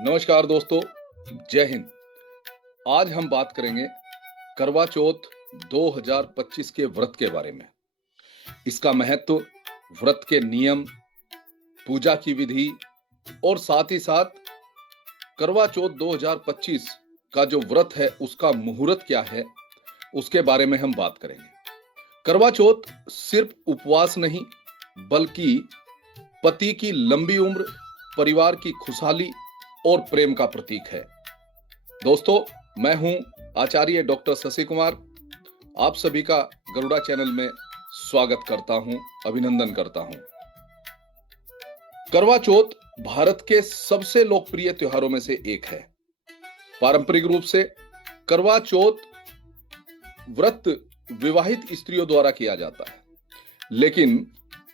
नमस्कार दोस्तों, जय हिंद। आज हम बात करेंगे करवा चौथ 2025 के व्रत के बारे में। इसका महत्व, व्रत के नियम, पूजा की विधि और साथ ही साथ करवा चौथ 2025 का जो व्रत है उसका मुहूर्त क्या है, उसके बारे में हम बात करेंगे। करवा चौथ सिर्फ उपवास नहीं, बल्कि पति की लंबी उम्र, परिवार की खुशहाली और प्रेम का प्रतीक है। दोस्तों, मैं हूं आचार्य डॉक्टर शशि कुमार। आप सभी का गरुड़ा चैनल में स्वागत करता हूं, अभिनंदन करता हूं। करवा चौथ भारत के सबसे लोकप्रिय त्योहारों में से एक है। पारंपरिक रूप से करवा चौथ व्रत विवाहित स्त्रियों द्वारा किया जाता है, लेकिन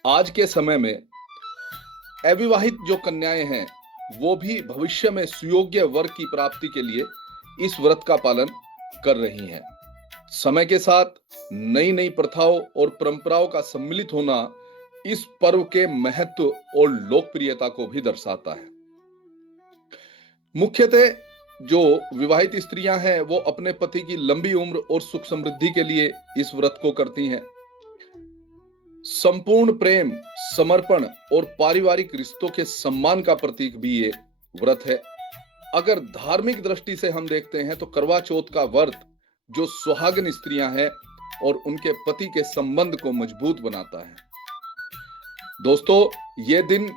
आज के समय में अविवाहित जो कन्याएं हैं वो भी भविष्य में सुयोग्य वर की प्राप्ति के लिए इस व्रत का पालन कर रही हैं। समय के साथ नई नई प्रथाओं और परंपराओं का सम्मिलित होना इस पर्व के महत्व और लोकप्रियता को भी दर्शाता है। मुख्यतः जो विवाहित स्त्रियां हैं वो अपने पति की लंबी उम्र और सुख समृद्धि के लिए इस व्रत को करती हैं। संपूर्ण प्रेम, समर्पण और पारिवारिक रिश्तों के सम्मान का प्रतीक भी ये व्रत है। अगर धार्मिक दृष्टि से हम देखते हैं तो करवा चौथ का व्रत जो सुहागिन स्त्रियां हैं और उनके पति के संबंध को मजबूत बनाता है। दोस्तों, ये दिन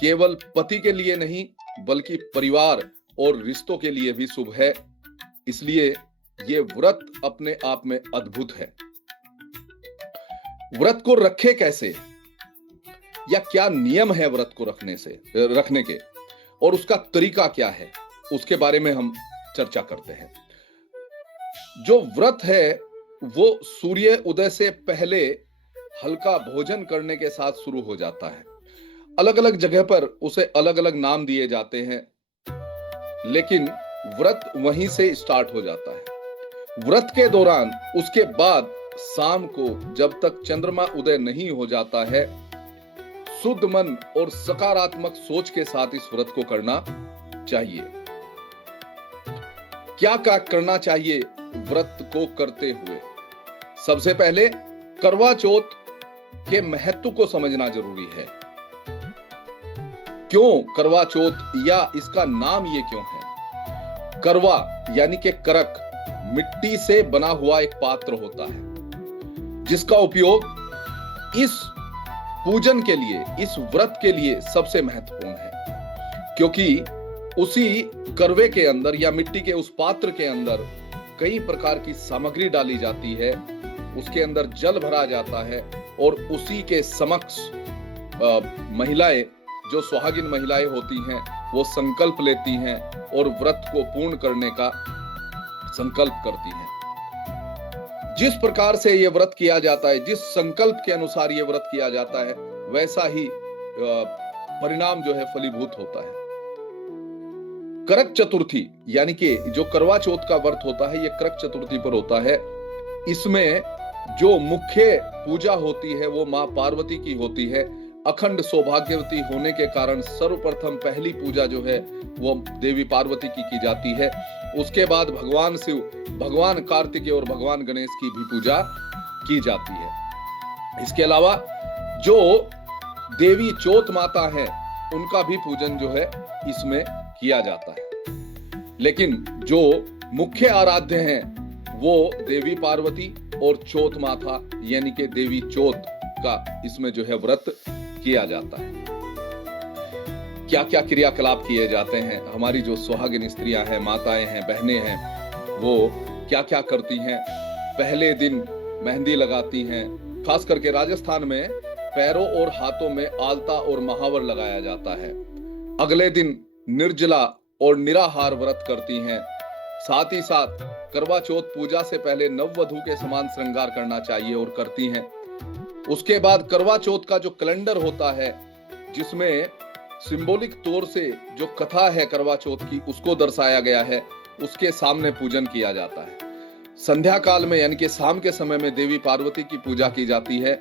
केवल पति के लिए नहीं बल्कि परिवार और रिश्तों के लिए भी शुभ है, इसलिए ये व्रत अपने आप में अद्भुत है। व्रत को रखे कैसे, या क्या नियम है व्रत को रखने के, और उसका तरीका क्या है, उसके बारे में हम चर्चा करते हैं। जो व्रत है वो सूर्य उदय से पहले हल्का भोजन करने के साथ शुरू हो जाता है। अलग अलग जगह पर उसे अलग अलग नाम दिए जाते हैं, लेकिन व्रत वहीं से स्टार्ट हो जाता है। व्रत के दौरान उसके बाद शाम को जब तक चंद्रमा उदय नहीं हो जाता है, शुद्ध मन और सकारात्मक सोच के साथ इस व्रत को करना चाहिए। क्या क्या करना चाहिए व्रत को करते हुए? सबसे पहले करवा चौथ के महत्व को समझना जरूरी है। क्यों करवा चौथ, या इसका नाम ये क्यों है? करवा यानी कि करक, मिट्टी से बना हुआ एक पात्र होता है जिसका उपयोग इस पूजन के लिए, इस व्रत के लिए सबसे महत्वपूर्ण है, क्योंकि उसी करवे के अंदर या मिट्टी के उस पात्र के अंदर कई प्रकार की सामग्री डाली जाती है, उसके अंदर जल भरा जाता है और उसी के समक्ष महिलाएं, जो सुहागिन महिलाएं होती हैं, वो संकल्प लेती हैं और व्रत को पूर्ण करने का संकल्प करती हैं। जिस प्रकार से ये व्रत किया जाता है, जिस संकल्प के अनुसार ये व्रत किया जाता है, वैसा ही परिणाम जो है फलीभूत होता है। करक चतुर्थी यानी कि जो करवा चौथ का व्रत होता है, ये करक चतुर्थी पर होता है। इसमें जो मुख्य पूजा होती है वो मां पार्वती की होती है। अखंड सौभाग्यवती होने के कारण सर्वप्रथम पहली पूजा जो है वो देवी पार्वती की जाती है। उसके बाद भगवान शिव, भगवान कार्तिकेय और भगवान गणेश की भी पूजा की जाती है। इसके अलावा जो देवी चौथ माता है उनका भी पूजन जो है इसमें किया जाता है। लेकिन जो मुख्य आराध्य हैं वो देवी पार्वती और चौथ माता यानी कि देवी चौथ का इसमें जो है व्रत किया जाता है। क्या क्या क्रियाकलाप किए जाते हैं, हमारी जो सुहागिन स्त्रियां हैं, माताएं हैं, बहनें हैं, वो क्या क्या करती हैं? पहले दिन मेहंदी लगाती हैं। खास करके राजस्थान में पैरों और हाथों में आलता और महावर लगाया जाता है। अगले दिन निर्जला और निराहार व्रत करती हैं। साथ ही साथ करवा चौथ पूजा से पहले नववधू के समान श्रृंगार करना चाहिए और करती हैं। उसके बाद करवा चौथ का जो कैलेंडर होता है, जिसमें सिंबॉलिक तौर से जो कथा है करवा चौथ की उसको दर्शाया गया है, उसके सामने पूजन किया जाता है। संध्या काल में यानी कि शाम के समय में देवी पार्वती की पूजा की जाती है।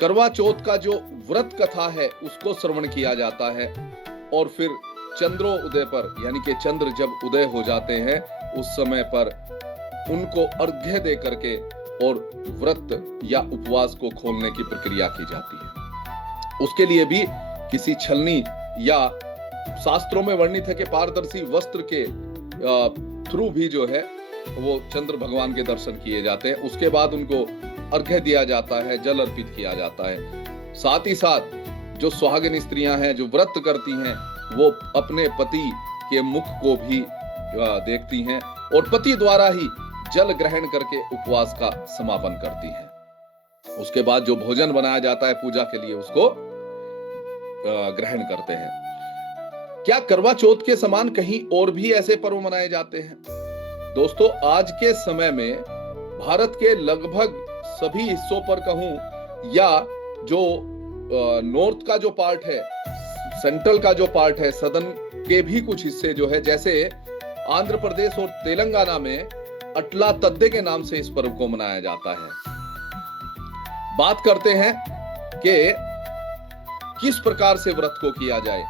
करवा चौथ का जो व्रत कथा है उसको श्रवण किया जाता है और फिर चंद्रोदय पर यानी कि चंद्र जब उदय हो जाते हैं उस समय पर उनको अर्घ्य दे करके और व्रत या उपवास को खोलने की प्रक्रिया की जाती है। उसके लिए भी किसी छलनी या शास्त्रों में वर्णित है कि पारदर्शी वस्त्र के थ्रू भी जो है वो चंद्र भगवान के दर्शन किए जाते हैं। उसके बाद उनको अर्घ्य दिया जाता है, जल अर्पित किया जाता है। साथ ही साथ जो सुहागिन स्त्रियां हैं जो व्रत करती हैं वो अपने पति के मुख को भी देखती हैं और पति द्वारा ही जल ग्रहण करके उपवास का समापन करती हैं। उसके बाद जो भोजन बनाया जाता है पूजा के लिए उसको ग्रहण करते हैं। क्या करवा चौथ के समान कहीं और भी ऐसे पर्व मनाए जाते हैं? दोस्तों, आज के समय में भारत के लगभग सभी हिस्सों पर कहूं या जो नॉर्थ का जो पार्ट है, सेंट्रल का जो पार्ट है, सदन के भी कुछ हिस्से जो है, जैसे आंध्र प्रदेश और तेलंगाना में अटला तद्दे के नाम से इस पर्व को मनाया जाता है। बात करते हैं कि किस प्रकार से व्रत को किया जाए।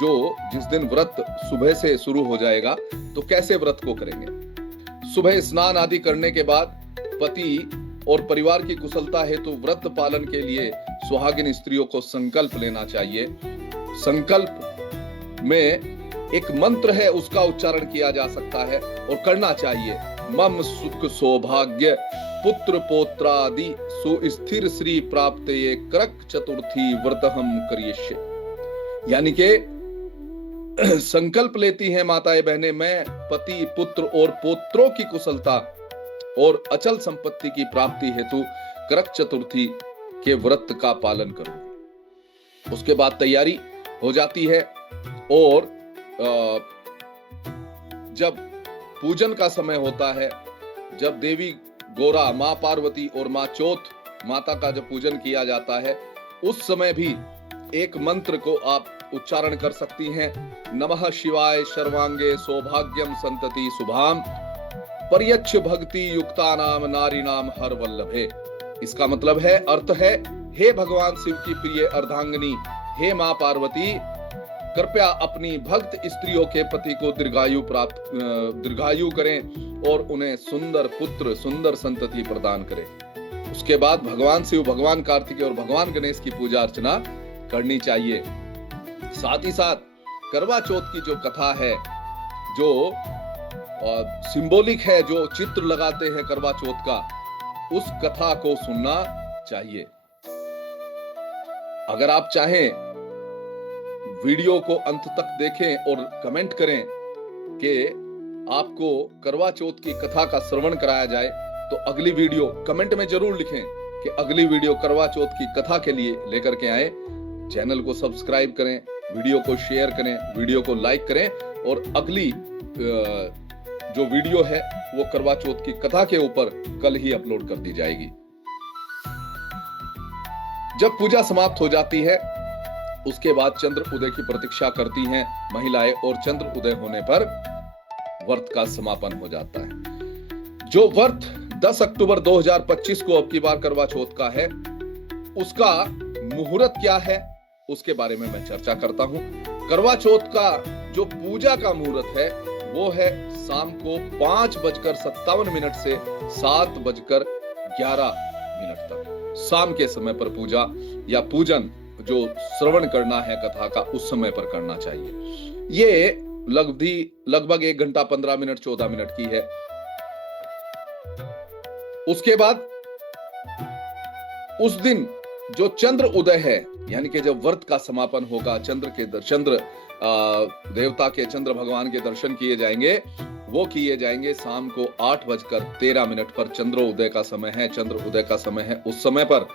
जो जिस दिन व्रत सुबह से शुरू हो जाएगा तो कैसे व्रत को करेंगे। सुबह स्नान आदि करने के बाद पति और परिवार की कुशलता हेतु व्रत पालन के लिए सुहागिन स्त्रियों को संकल्प लेना चाहिए। संकल्प में एक मंत्र है, उसका उच्चारण किया जा सकता है और करना चाहिए। मम सुख सौभाग्य पुत्र पौत्रादि सुस्थिर श्री प्राप्त ये करक चतुर्थी व्रतहम करिष्ये। यानी कि संकल्प लेती हैं माताएं बहनें, मैं पति पुत्र और पोत्रों की कुशलता और अचल संपत्ति की प्राप्ति हेतु करक चतुर्थी के व्रत का पालन करूं। उसके बाद तैयारी हो जाती है और जब पूजन का समय होता है, जब देवी गौरा, मां पार्वती और मां चौथ माता का जब पूजन किया जाता है, उस समय भी एक मंत्र को आप उच्चारण कर सकती हैं। नमः शिवाय सर्वांगे सौभाग्यम संतति शुभाम पर्यच्छ भक्ति युक्तानाम नारीणाम हर वल्लभे। इसका मतलब है, अर्थ है, हे भगवान शिव की प्रिय अर्धांगिनी, हे मां पार्वती, कृपया अपनी भक्त स्त्रियों के पति को दीर्घायु करें और उन्हें सुंदर पुत्र, सुंदर संतति प्रदान करें। उसके बाद भगवान शिव, भगवान कार्तिकेय और भगवान गणेश की पूजा अर्चना करनी चाहिए। साथ ही साथ करवा चौथ की जो कथा है, जो सिंबॉलिक है, जो चित्र लगाते हैं करवा चौथ का, उस कथा को सुनना चाहिए। अगर आप चाहें वीडियो को अंत तक देखें और कमेंट करें कि आपको करवा चौथ की कथा का श्रवण कराया जाए, तो अगली वीडियो कमेंट में जरूर लिखें कि अगली वीडियो करवा चौथ की कथा के लिए लेकर के आए। चैनल को सब्सक्राइब करें, वीडियो को शेयर करें, वीडियो को लाइक करें और अगली जो वीडियो है वो करवा चौथ की कथा के ऊपर कल ही अपलोड कर दी जाएगी। जब पूजा समाप्त हो जाती है उसके बाद चंद्र उदय की प्रतीक्षा करती हैं महिलाएं और चंद्र उदय होने पर व्रत का समापन हो जाता है। जो व्रत 10 अक्टूबर 2025 को अब की बार करवा चौथ का है, उसका मुहूर्त क्या है उसके बारे में मैं चर्चा करता हूं। करवा चौथ का जो पूजा का मुहूर्त है वो है शाम को 5:57 से 7:11 तक। शाम के समय पर पूजा या पूजन जो श्रवण करना है कथा का, उस समय पर करना चाहिए। ये लगभग 1 घंटा 15 मिनट 14 मिनट की है। उसके बाद उस दिन जो चंद्र उदय है, यानी कि जब व्रत का समापन होगा, चंद्र देवता के, चंद्र भगवान के दर्शन किए जाएंगे, वो किए जाएंगे शाम को 8:13 पर। चंद्र उदय का समय है, चंद्र उदय का समय है। उस समय पर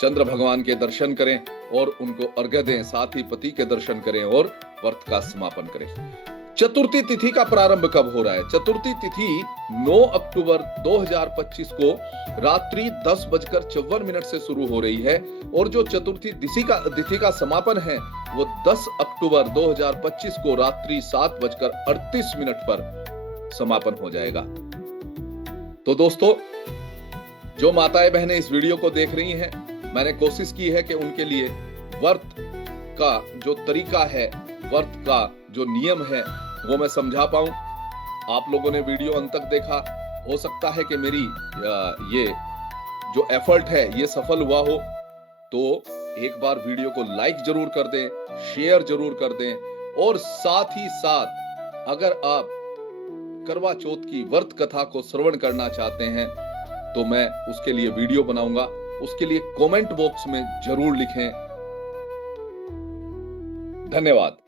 चंद्र भगवान के दर्शन करें और उनको अर्घ्य दें, साथ ही पति के दर्शन करें और व्रत का समापन करें। चतुर्थी तिथि का प्रारंभ कब हो रहा है? चतुर्थी तिथि 9 अक्टूबर 2025 को रात्रि 10:54 से शुरू हो रही है और जो चतुर्थी तिथि का समापन है वो 10 अक्टूबर 2025 को रात्रि 7:38 पर समापन हो जाएगा। तो दोस्तों, जो माताएं बहनें इस वीडियो को देख रही हैं, मैंने कोशिश की है कि उनके लिए व्रत का जो तरीका है, व्रत का जो नियम है वो मैं समझा पाऊं। आप लोगों ने वीडियो अंत तक देखा, हो सकता है कि मेरी ये जो एफर्ट है ये सफल हुआ हो। तो एक बार वीडियो को लाइक जरूर कर दें, शेयर जरूर कर दें, और साथ ही साथ अगर आप करवा चौथ की व्रत कथा को श्रवण करना चाहते हैं तो मैं उसके लिए वीडियो बनाऊंगा, उसके लिए कमेंट बॉक्स में जरूर लिखें। धन्यवाद।